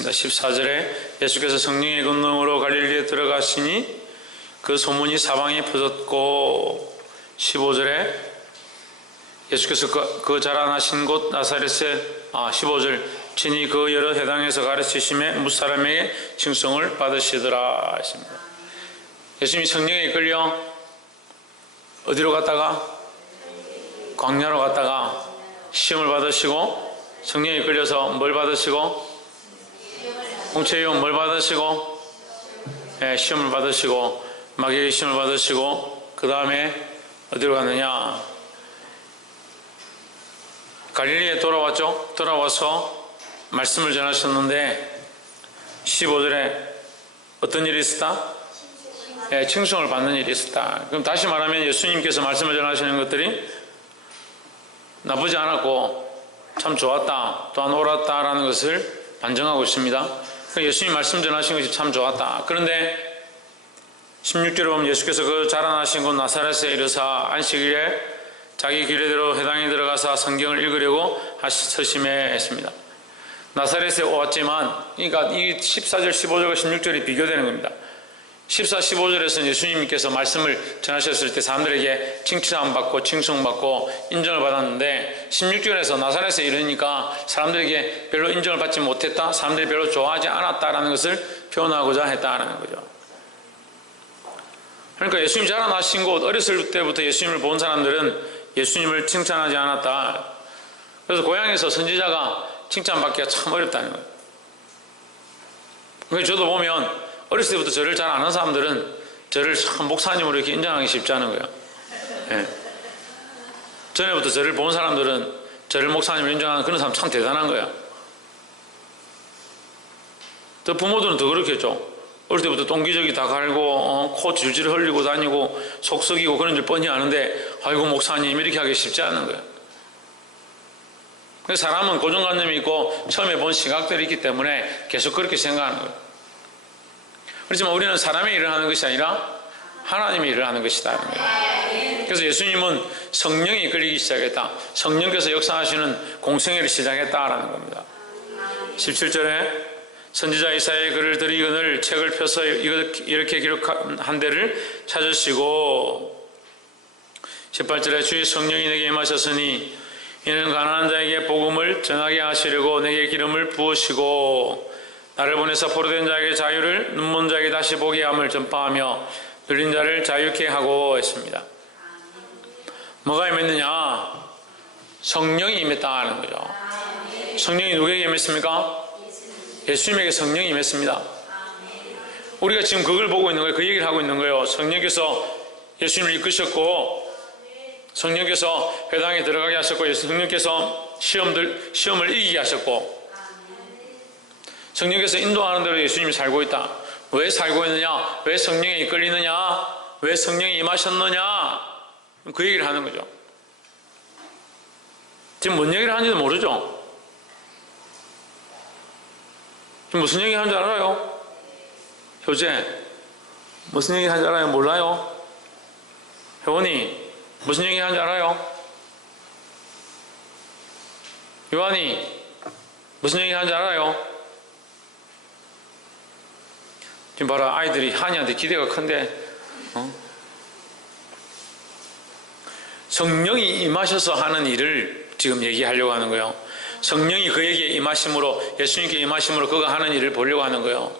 읽겠습니다. 14절에 예수께서 성령의 권능으로 갈릴리에 들어가시니 그 소문이 사방에 퍼졌고, 15절에 예수께서 그 자라나신 곳 나사렛에 15절 친히 그 여러 회당에서 가르치심에 무사람에게 칭송을 받으시더라 했습니다. 예수님이 성령에 이끌려 어디로 갔다가? 광야로 갔다가 시험을 받으시고, 성령에 이끌려서 뭘 받으시고? 공체유혹 뭘 받으시고? 시험을 받으시고, 마귀의 시험을 받으시고, 그 다음에 어디로 갔느냐? 갈릴리에 돌아왔죠. 돌아와서 말씀을 전하셨는데 15절에 어떤 일이 있었다? 칭송을 받는 일이 있었다. 그럼 다시 말하면 예수님께서 말씀을 전하시는 것들이 나쁘지 않았고 참 좋았다, 또한 옳았다라는 것을 반증하고 있습니다. 예수님 말씀 전하신 것이 참 좋았다. 그런데 16절에 보면 예수께서 그 자라나신 곳 나사렛에 이르사 안식일에 자기 규례대로 회당에 들어가서 성경을 읽으려고 서심해 했습니다. 나사렛에 왔지만, 그러니까 이 14절, 15절과 16절이 비교되는 겁니다. 14, 15절에서는 예수님께서 말씀을 전하셨을 때 사람들에게 칭찬받고 칭송받고 인정을 받았는데, 16절에서 나사렛에 이르니까 사람들에게 별로 인정을 받지 못했다, 사람들이 별로 좋아하지 않았다라는 것을 표현하고자 했다라는 거죠. 그러니까 예수님 자라나신 곳, 어렸을 때부터 예수님을 본 사람들은 예수님을 칭찬하지 않았다. 그래서 고향에서 선지자가 칭찬받기가 참 어렵다는 거예요. 그러니까 저도 보면 어렸을 때부터 저를 잘 아는 사람들은 저를 참 목사님으로 이렇게 인정하기 쉽지 않은 거예요. 예. 전에부터 저를 본 사람들은 저를 목사님으로 인정하는 그런 사람 참 대단한 거예요. 또 부모들은 더 그렇겠죠. 어릴 때부터 똥기저귀 다 갈고 코 질질 흘리고 다니고 속 썩이고 그런 줄 뻔히 아는데, 아이고 목사님 이렇게 하기 쉽지 않은 거예요. 그래서 사람은 고정관념이 있고 처음에 본 시각들이 있기 때문에 계속 그렇게 생각하는 거예요. 그렇지만 우리는 사람의 일을 하는 것이 아니라 하나님의 일을 하는 것이다. 그래서 예수님은 성령이 이끌리기 시작했다. 성령께서 역사하시는 공생애를 시작했다라는 겁니다. 17절에 선지자 이사야의 글을 들이거늘 책을 펴서 이렇게 기록한 데를 찾으시고, 18절에 주의 성령이 내게 임하셨으니 이는 가난한 자에게 복음을 전하게 하시려고 내게 기름을 부으시고 나를 보내서 포로된 자에게 자유를, 눈먼 자에게 다시 보게 함을 전파하며 눌린 자를 자유케 하고 했습니다. 뭐가 임했느냐? 성령이 임했다는 거죠. 성령이 누구에게 임했습니까? 예수님에게 성령이 임했습니다. 우리가 지금 그걸 보고 있는 거예요. 그 얘기를 하고 있는 거예요. 성령께서 예수님을 이끄셨고, 성령께서 회당에 들어가게 하셨고, 성령께서 시험을 이기게 하셨고, 성령께서 인도하는 대로 예수님이 살고 있다. 왜 살고 있느냐? 왜 성령에 이끌리느냐? 왜 성령이 임하셨느냐? 그 얘기를 하는 거죠. 지금 뭔 얘기를 하는지도 모르죠? 지금 무슨 얘기 하는지 알아요? 효재, 무슨 얘기 하는지 알아요? 몰라요? 혜원이, 무슨 얘기 하는지 알아요? 요한이, 무슨 얘기 하는지 알아요? 지금 봐라, 아이들이 한이한테 기대가 큰데, 성령이 임하셔서 하는 일을 지금 얘기하려고 하는 거예요. 성령이 그에게 임하심으로, 예수님께 임하심으로 그가 하는 일을 보려고 하는 거예요.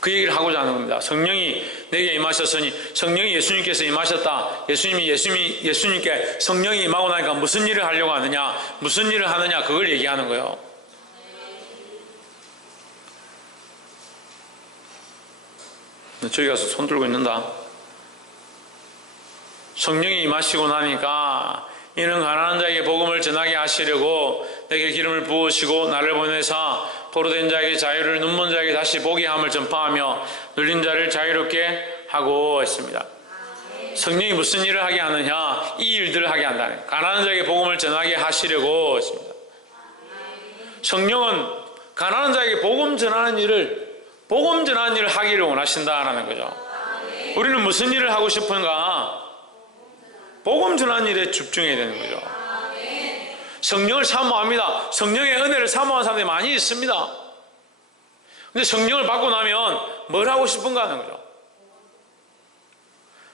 그 얘기를 하고자 하는 겁니다. 성령이 내게 임하셨으니, 성령이 예수님께서 임하셨다. 예수님께 성령이 임하고 나니까 무슨 일을 하려고 하느냐, 무슨 일을 하느냐, 그걸 얘기하는 거예요. 저기 가서 손 들고 있는다. 성령이 임하시고 나니까 이는 가난한 자에게 복음을 전하게 하시려고 내게 기름을 부으시고 나를 보내사 포로된 자에게 자유를, 눈먼 자에게 다시 보게 함을 전파하며 눌린 자를 자유롭게 하고 했습니다. 성령이 무슨 일을 하게 하느냐? 이 일들을 하게 한다는 거예요. 가난한 자에게 복음을 전하게 하시려고 했습니다. 성령은 가난한 자에게 복음 전하는 일을 하기를 원하신다는 거죠. 우리는 무슨 일을 하고 싶은가? 복음 전하는 일에 집중해야 되는 거죠. 성령을 사모합니다. 성령의 은혜를 사모하는 사람들이 많이 있습니다. 근데 성령을 받고 나면 뭘 하고 싶은가 하는 거죠.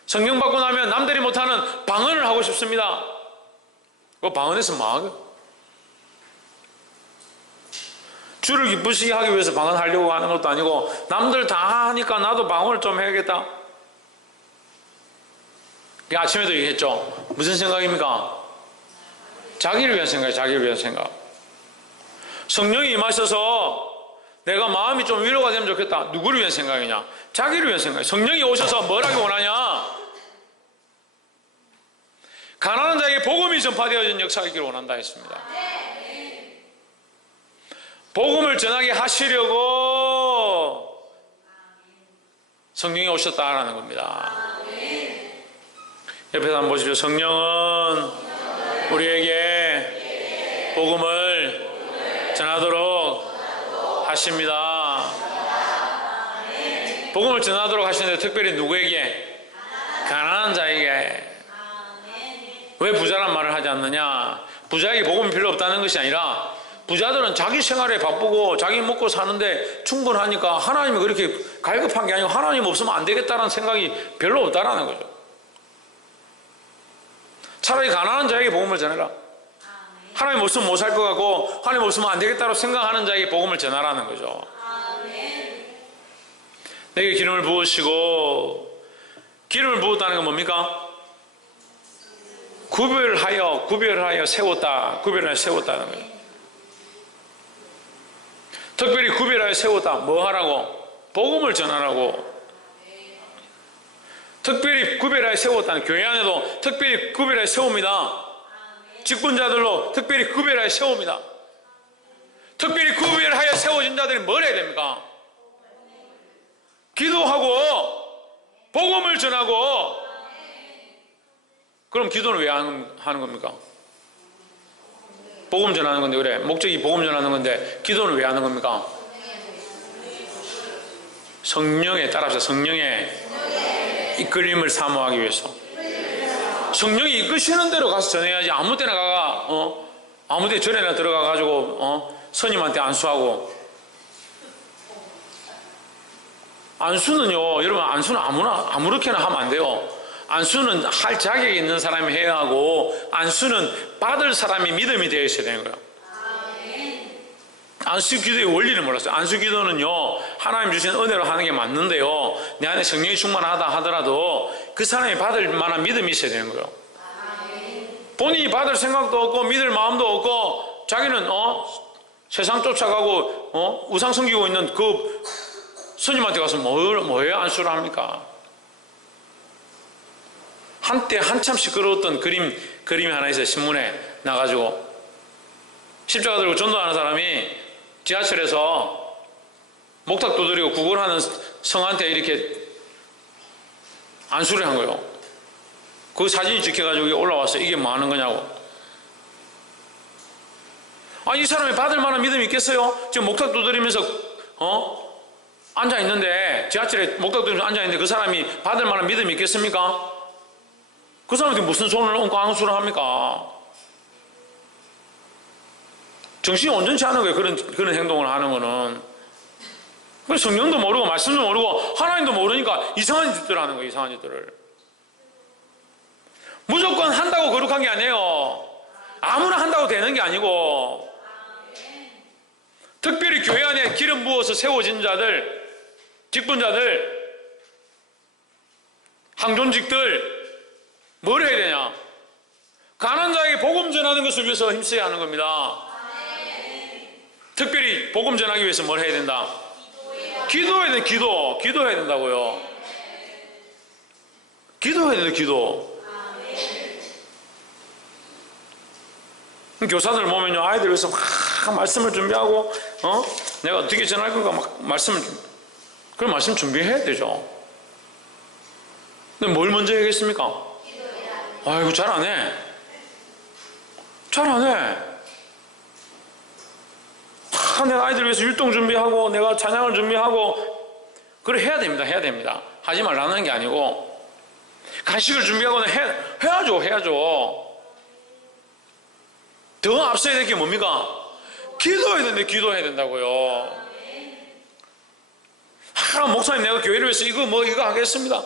성령 받고 나면 남들이 못하는 방언을 하고 싶습니다. 그 방언에서 뭐 하고? 주를 기쁘시게 하기 위해서 방언하려고 하는 것도 아니고 남들 다 하니까 나도 방언을 좀 해야겠다. 아침에도 얘기했죠. 무슨 생각입니까? 자기를 위한 생각이에요. 자기를 위한 생각. 성령이 임하셔서 내가 마음이 좀 위로가 되면 좋겠다. 누구를 위한 생각이냐? 자기를 위한 생각이에요. 성령이 오셔서 뭘 하기 원하냐? 가난한 자에게 복음이 전파되어진 역사가 있기를 원한다 했습니다. 복음을 전하게 하시려고 성령이 오셨다라는 겁니다. 옆에서 한번 보십시오. 성령은 우리에게 복음을 전하도록 하십니다. 복음을 전하도록 하시는데 특별히 누구에게? 가난한 자에게. 왜 부자란 말을 하지 않느냐? 부자에게 복음이 필요 없다는 것이 아니라 부자들은 자기 생활에 바쁘고 자기 먹고 사는데 충분하니까 하나님이 그렇게 갈급한 게 아니고 하나님 없으면 안 되겠다는 생각이 별로 없다라는 거죠. 차라리 가난한 자에게 복음을 전해라. 하나님 없으면 못 살 것 같고 하나님 없으면 안 되겠다고 생각하는 자에게 복음을 전하라는 거죠. 내게 기름을 부으시고, 기름을 부었다는 건 뭡니까? 구별하여 세웠다. 구별하여 세웠다는 거예요. 특별히 구별하여 세웠다. 뭐 하라고? 복음을 전하라고. 특별히 구별하여 세웠다는, 교회 안에도 특별히 구별하여 세웁니다. 직분자들로 특별히 구별하여 세웁니다. 특별히 구별하여 세워진 자들이 뭘 해야 됩니까? 기도하고 복음을 전하고. 그럼 기도는 왜 하는 겁니까? 복음 전하는 건데, 그래, 목적이 복음 전하는 건데 기도는 왜 하는 겁니까? 성령에 따라서, 성령의 이끌림을 사모하기 위해서. 성령이 이끄시는 대로 가서 전해야지. 아무 때나 아무 데 절에나 들어가 가지고 스님한테 안수하고. 안수는요, 여러분, 안수는 아무렇게나 하면 안 돼요. 안수는 할 자격이 있는 사람이 해야 하고, 안수는 받을 사람이 믿음이 되어 있어야 되는 거예요. 안수 기도의 원리를 몰랐어요. 안수 기도는요, 하나님 주신 은혜로 하는 게 맞는데요, 내 안에 성령이 충만하다 하더라도 그 사람이 받을 만한 믿음이 있어야 되는 거예요. 본인이 받을 생각도 없고 믿을 마음도 없고 자기는 세상 쫓아가고 우상 섬기고 있는 그 스님한테 가서 뭐에 안수를 합니까? 한때 한참 시끄러웠던 그림이 하나 있어요. 신문에 나가지고 십자가 들고 전도하는 사람이 지하철에서 목탁 두드리고 구걸하는 성한테 이렇게 안수를 한 거예요. 그 사진이 찍혀가지고 올라왔어요. 이게 뭐 하는 거냐고. 이 사람이 받을 만한 믿음이 있겠어요? 지금 목탁 두드리면서 앉아있는데, 지하철에 목탁 두드리면서 앉아있는데 그 사람이 받을 만한 믿음이 있겠습니까? 그 사람한테 무슨 손을 얹고 안수를 합니까? 정신이 온전치 않은 거예요. 그런 행동을 하는 거는. 그래서 성령도 모르고 말씀도 모르고 하나님도 모르니까 이상한 짓들을 하는 거예요. 이상한 짓들을. 무조건 한다고 거룩한 게 아니에요. 아무나 한다고 되는 게 아니고, 특별히 교회 안에 기름 부어서 세워진 자들, 직분자들, 항존직들 뭘 해야 되냐? 가난한 자에게 복음 전하는 것을 위해서 힘써야 하는 겁니다. 특별히 복음 전하기 위해서 뭘 해야 된다? 기도해야 돼. 기도해야 된다고요. 기도해야 돼. 기도. 교사들 보면요, 아이들 위해서 막 말씀을 준비하고 내가 어떻게 전할 건가 막 그런 말씀 준비해야 되죠. 근데 뭘 먼저 해야겠습니까? 아이고, 잘 안 해. 잘 안 해. 내가 아이들 위해서 율동 준비하고 내가 찬양을 준비하고 그래 해야 됩니다. 하지 말라는 게 아니고, 간식을 준비하고는 해야죠. 더 앞서야 될 게 뭡니까? 기도해야 되는데 기도해야 된다고요. 목사님 내가 교회를 위해서 이거 하겠습니다.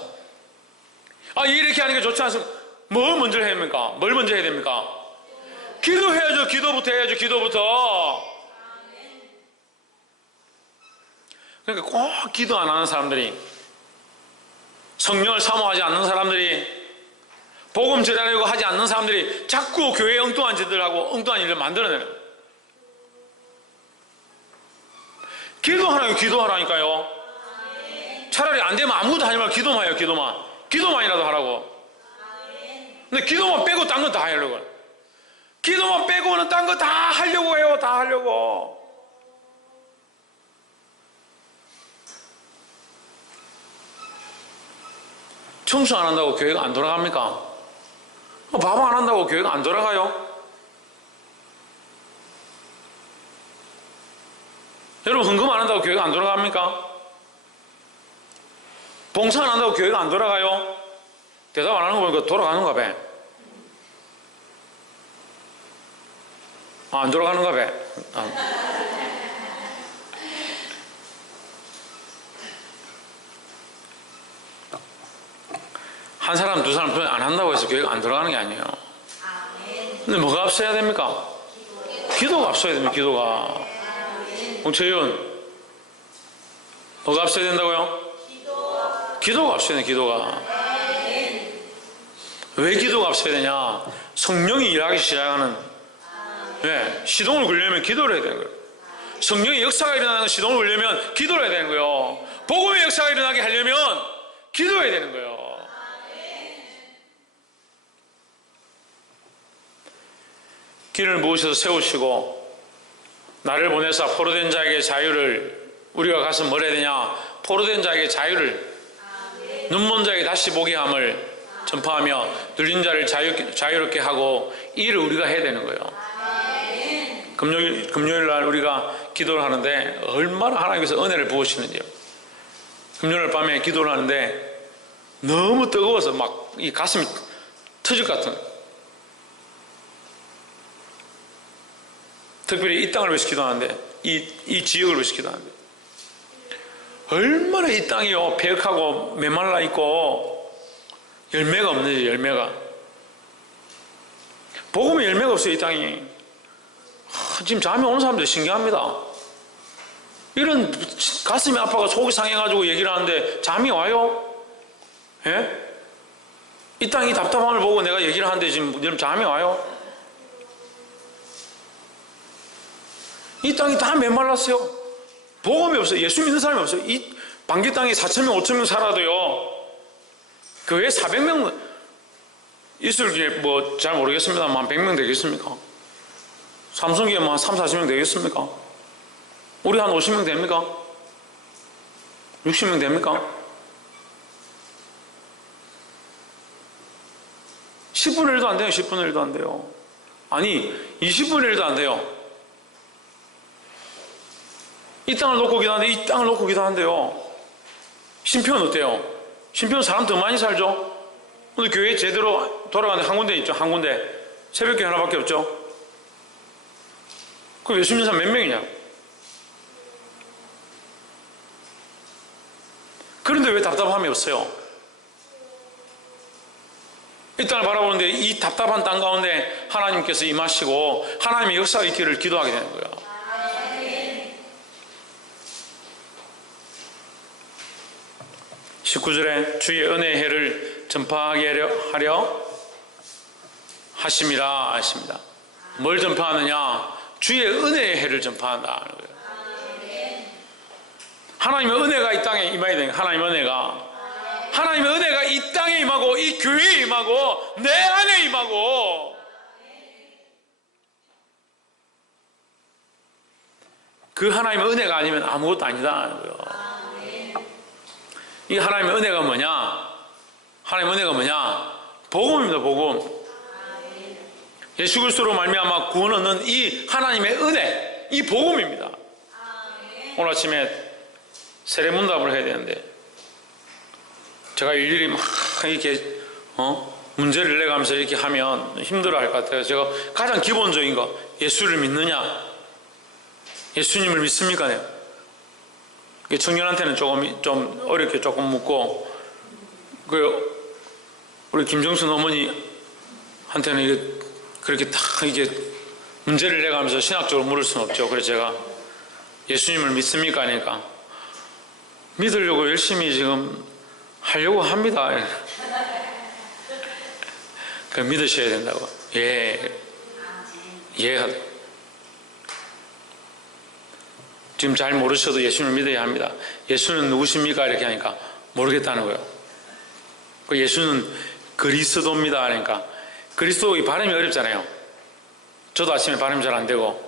이렇게 하는 게 좋지 않습니까? 뭘 먼저 해야 됩니까? 뭘 먼저 해야 됩니까? 기도해야죠. 기도부터 해야죠. 기도부터. 그러니까 꼭 기도 안 하는 사람들이, 성령을 사모하지 않는 사람들이, 복음 전하려고 하지 않는 사람들이 자꾸 교회에 엉뚱한 짓을 하고 엉뚱한 일을 만들어내는 거예요. 기도하라니까요. 차라리 안 되면 아무것도 하지 말고 기도만 해요. 기도만이라도 하라고. 근데 기도만 빼고 딴 건 다 하려고. 기도만 빼고는 딴 거 다 하려고 해요. 다 하려고. 청소 안 한다고 교회가 안 돌아갑니까? 밥 안 한다고 교회가 안 돌아가요? 여러분 헌금 안 한다고 교회가 안 돌아갑니까? 봉사 안 한다고 교회가 안 돌아가요? 대답 안 하는 거 보니까 돌아가는가 봐. 안 돌아가는가 봐. 한 사람 두 사람 안 한다고 해서 교회가 안 돌아가는 게 아니에요. 근데 뭐가 앞서야 됩니까? 기도가 앞서야 됩니다. 기도가. 홍채윤, 뭐가 앞서야 된다고요? 기도가 앞서야 돼요. 기도가. 왜 기도가 앞서야 되냐? 성령이 일하기 시작하는, 시동을 걸려면 기도를 해야 되는 거예요. 성령의 역사가 일어나는 시동을 걸려면 기도를 해야 되는 거예요. 복음의 역사가 일어나게 하려면 기도해야 되는 거예요. 길을 모으셔서 세우시고 나를 보내사 포로된 자에게 자유를, 우리가 가서 뭘 해야 되냐? 포로된 자에게 자유를, 눈먼 자에게 다시 보게 함을 전파하며 눌린 자를 자유롭게 하고, 이 일을 우리가 해야 되는 거예요. 금요일 날 우리가 기도를 하는데 얼마나 하나님께서 은혜를 부으시는지요. 금요일 밤에 기도를 하는데 너무 뜨거워서 막 이 가슴이 터질 것 같은, 특별히 이 땅을 위해서 기도하는데, 이 지역을 위해서 기도하는데 얼마나 이 땅이요 폐역하고 메말라 있고 열매가 없네. 열매가, 복음의 열매가 없어요. 이 땅이. 지금 잠이 오는 사람들 신기합니다. 이런 가슴이 아파가 속이 상해가지고 얘기를 하는데 잠이 와요? 예? 이 땅이 답답함을 보고 내가 얘기를 하는데 지금 여러분 잠이 와요? 이 땅이 다 메말랐어요. 복음이 없어요. 예수 믿는 사람이 없어요. 이 반기 땅에 4,000명, 5,000명 살아도요, 교회 400명 있을 게 뭐 잘 모르겠습니다만 100명 되겠습니까? 삼성교회 뭐 한 3, 40명 되겠습니까? 우리 한 50명 됩니까? 60명 됩니까? 10분의 1도 안 돼요. 10분의 1도 안 돼요. 아니 20분의 1도 안 돼요. 이 땅을 놓고 기도하는데 이 땅을 놓고 기도하는데요. 신표는 어때요? 신표는 사람 더 많이 살죠? 오늘 교회 제대로 돌아가는 한 군데 있죠. 한 군데. 새벽교회 하나밖에 없죠. 그럼 예수 믿는 사람 몇 명이냐? 그런데 왜 답답함이 없어요? 이 땅을 바라보는데 이 답답한 땅 가운데 하나님께서 임하시고 하나님의 역사가 있기를 기도하게 되는 거예요. 19절에 주의 은혜의 해를 전파하게 하려 하심이라 하십니다. 뭘 전파하느냐? 주의 은혜의 해를 전파한다. 하나님의 은혜가 이 땅에 임해야 되는 거예요. 하나님의 은혜가 이 땅에 임하고 이 교회에 임하고 내 안에 임하고, 그 하나님의 은혜가 아니면 아무것도 아니다. 이 하나님의 은혜가 뭐냐? 하나님의 은혜가 뭐냐? 복음입니다. 복음. 예수 그리스도로 말미암아 구원 얻는 이 하나님의 은혜, 이 복음입니다. 오늘 아침에 세례문답을 해야 되는데 제가 일일이 막 이렇게 문제를 내가면서 이렇게 하면 힘들어할 것 같아요. 제가 가장 기본적인 거, 예수를 믿느냐? 예수님을 믿습니까? 네. 청년한테는 좀 어렵게 조금 묻고, 우리 김정순 어머니한테는 이게 그렇게 딱 이게 문제를 내가면서 신학적으로 물을 수는 없죠. 그래서 제가 예수님을 믿습니까? 하니까 믿으려고 열심히 지금 하려고 합니다. 그 믿으셔야 된다고. 이해하다. 지금 잘 모르셔도 예수님을 믿어야 합니다. 예수는 누구십니까? 이렇게 하니까 모르겠다는 거예요. 그 예수는 그리스도입니다. 그러니까 그리스도 이 발음이 어렵잖아요. 저도 아침에 발음이 잘 안 되고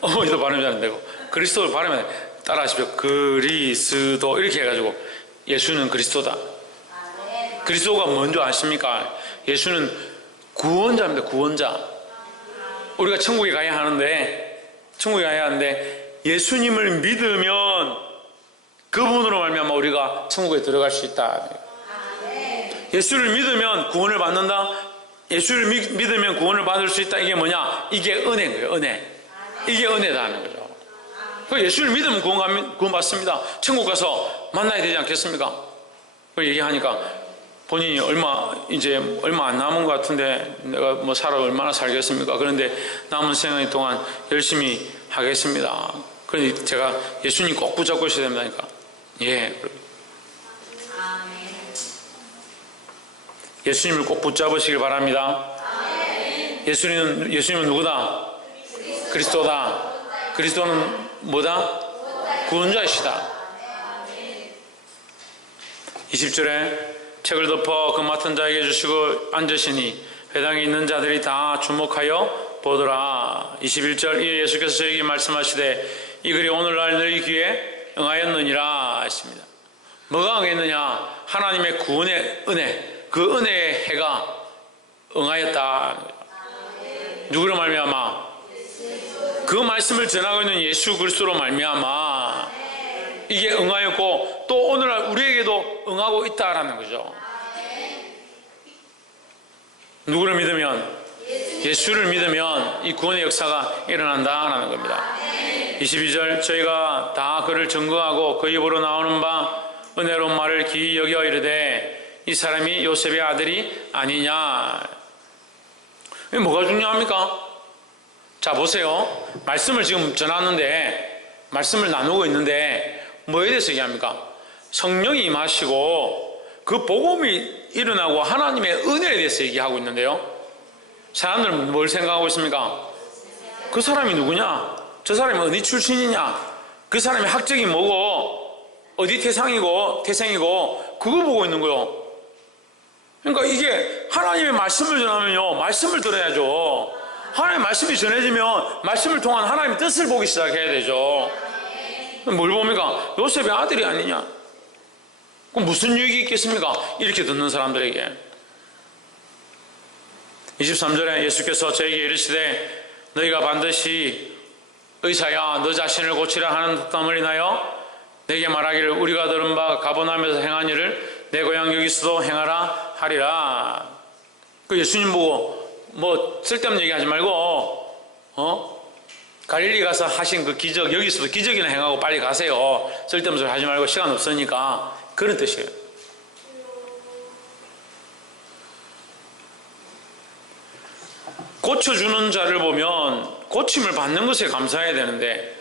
어머니도 발음이 잘 안 되고 그리스도를 발음에 따라 하십시오. 그리스도 이렇게 해가지고 예수는 그리스도다. 그리스도가 뭔지 아십니까? 예수는 구원자입니다. 구원자. 우리가 천국에 가야 하는데 예수님을 믿으면 그분으로 말미암아 우리가 천국에 들어갈 수 있다. 예수를 믿으면 구원을 받는다. 예수를 믿으면 구원을 받을 수 있다. 이게 뭐냐? 이게 은혜인 거예요. 은혜. 이게 은혜다는 거죠. 예수를 믿으면 구원 받습니다. 천국 가서 만나야 되지 않겠습니까? 그 얘기하니까 본인이 얼마 안 남은 것 같은데 내가 뭐 얼마나 살겠습니까? 그런데 남은 생애 동안 열심히 하겠습니다. 그런데 제가 예수님 꼭 붙잡고 있어야 된다니까. 예수님을 꼭 붙잡으시길 바랍니다. 예수님은 누구다? 그리스도다. 그리스도는 뭐다? 구원자이시다. 20절에 책을 덮어 그 맡은 자에게 주시고 앉으시니 회당에 있는 자들이 다 주목하여 보더라. 21절 이에 예수께서 저에게 말씀하시되 이 글이 오늘날 너희 귀에 응하였느니라 하십니다. 뭐가 응했느냐? 하나님의 구원의 은혜, 그 은혜의 해가 응하였다. 누구로 말미암아? 그 말씀을 전하고 있는 예수 그리스도로 말미암아 이게 응하였고 또 오늘날 우리에게도 응하고 있다라는 거죠. 누구를 믿으면? 예수를 믿으면 이 구원의 역사가 일어난다라는 겁니다. 22절 저희가 다 그를 증거하고 그 입으로 나오는 바 은혜로운 말을 기이 여겨 이르되 이 사람이 요셉의 아들이 아니냐. 이게 뭐가 중요합니까? 자 보세요. 말씀을 지금 전하는데 말씀을 나누고 있는데 뭐에 대해서 얘기합니까? 성령이 임하시고 그 복음이 일어나고 하나님의 은혜에 대해서 얘기하고 있는데요. 사람들은 뭘 생각하고 있습니까? 그 사람이 누구냐? 저 사람이 어디 출신이냐? 그 사람의 학적이 뭐고 어디 태생이고 그거 보고 있는 거요. 그러니까 이게 하나님의 말씀을 전하면요 말씀을 들어야죠. 하나님의 말씀이 전해지면 말씀을 통한 하나님의 뜻을 보기 시작해야 되죠. 뭘 봅니까? 요셉의 아들이 아니냐? 그럼 무슨 유익이 있겠습니까? 이렇게 듣는 사람들에게. 23절에 예수께서 저에게 이르시되 너희가 반드시 의사야 너 자신을 고치라 하는 덕담을 인하여 내게 말하기를 우리가 들은 바 가버나움에서 행한 일을 내 고향 여기서도 행하라 하리라. 그 예수님 보고 뭐 쓸데없는 얘기하지 말고 갈릴리 가서 하신 그 기적 여기서도 기적이나 행하고 빨리 가세요. 쓸데없는 소리 하지 말고 시간 없으니까 그런 뜻이에요. 고쳐주는 자를 보면 고침을 받는 것에 감사해야 되는데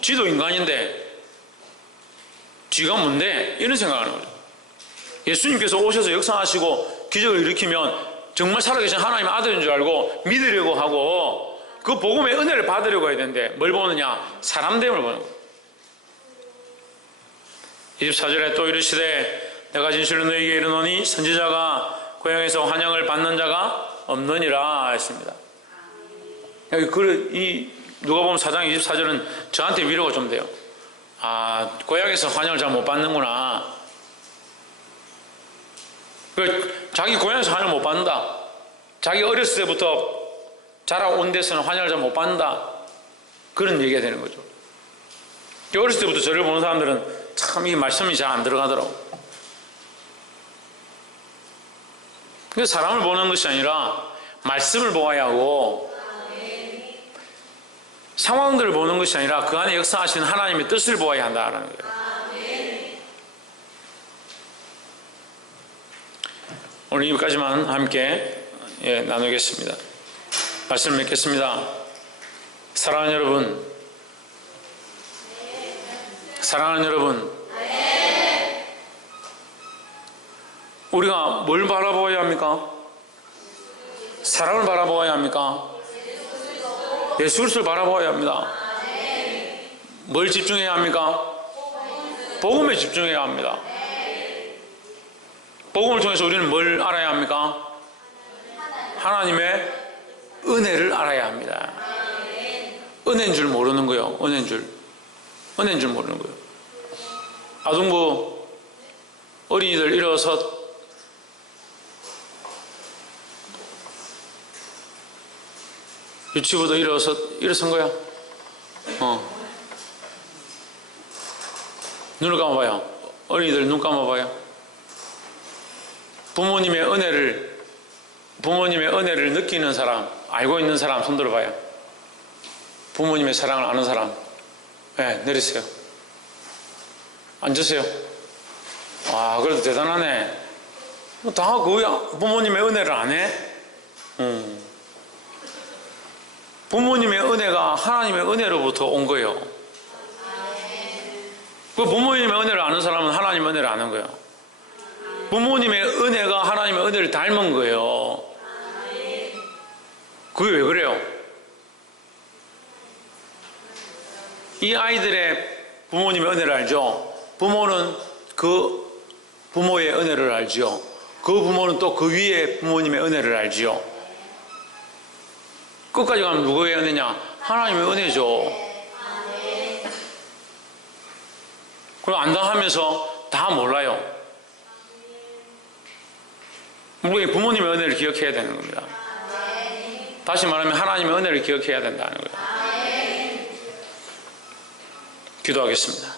지도 인간인데 지가 뭔데? 이런 생각하는 거죠. 예수님께서 오셔서 역사하시고 기적을 일으키면 정말 살아계신 하나님의 아들인 줄 알고 믿으려고 하고 그 복음의 은혜를 받으려고 해야 되는데 뭘 보느냐? 사람됨을 보는 거예요. 24절에 또 이르시되 내가 진실로 너희에게 이르노니 선지자가 고향에서 환영을 받는 자가 없느니라 했습니다. 이 누가복음 4장 24절은 저한테 위로가 좀 돼요. 아, 고향에서 환영을 잘 못 받는구나. 자기 고향에서 환영을 못 받는다. 자기 어렸을 때부터 자라온 데서는 환영을 잘 못 받는다. 그런 얘기가 되는 거죠. 어렸을 때부터 저를 보는 사람들은 참 이 말씀이 잘 안 들어가더라고. 그래서 사람을 보는 것이 아니라 말씀을 보아야 하고, 상황들을 보는 것이 아니라 그 안에 역사하시는 하나님의 뜻을 보아야 한다는 거예요. 오늘 여기까지만 함께 나누겠습니다. 말씀을 맺겠습니다. 사랑하는 여러분, 사랑하는 여러분, 우리가 뭘 바라보아야 합니까? 사랑을 바라보아야 합니까? 예수 그리스도를 바라보아야 합니다. 뭘 집중해야 합니까? 복음에 집중해야 합니다. 복음을 통해서 우리는 뭘 알아야 합니까? 하나님의 은혜를 알아야 합니다. 은혜인 줄 모르는 거예요. 은혜인 줄 모르는 거예요. 아동부 어린이들 일어서 유치부도 일어선 거야. 눈을 감아봐요. 어린이들 눈 감아봐요. 부모님의 은혜를 느끼는 사람, 알고 있는 사람 손 들어봐요. 부모님의 사랑을 아는 사람. 네, 내리세요. 앉으세요. 아, 그래도 대단하네. 다 그 부모님의 은혜를 안 해? 부모님의 은혜가 하나님의 은혜로부터 온 거예요. 그 부모님의 은혜를 아는 사람은 하나님의 은혜를 아는 거예요. 부모님의 은혜가 하나님의 은혜를 닮은 거예요. 그게 왜 그래요? 이 아이들의 부모님의 은혜를 알죠? 부모는 그 부모의 은혜를 알지요. 그 부모는 또 그 위에 부모님의 은혜를 알지요. 끝까지 가면 누구의 은혜냐? 하나님의 은혜죠. 그럼 안다 하면서 다 몰라요. 우리 부모님의 은혜를 기억해야 되는 겁니다. 다시 말하면 하나님의 은혜를 기억해야 된다는 거예요. 기도하겠습니다.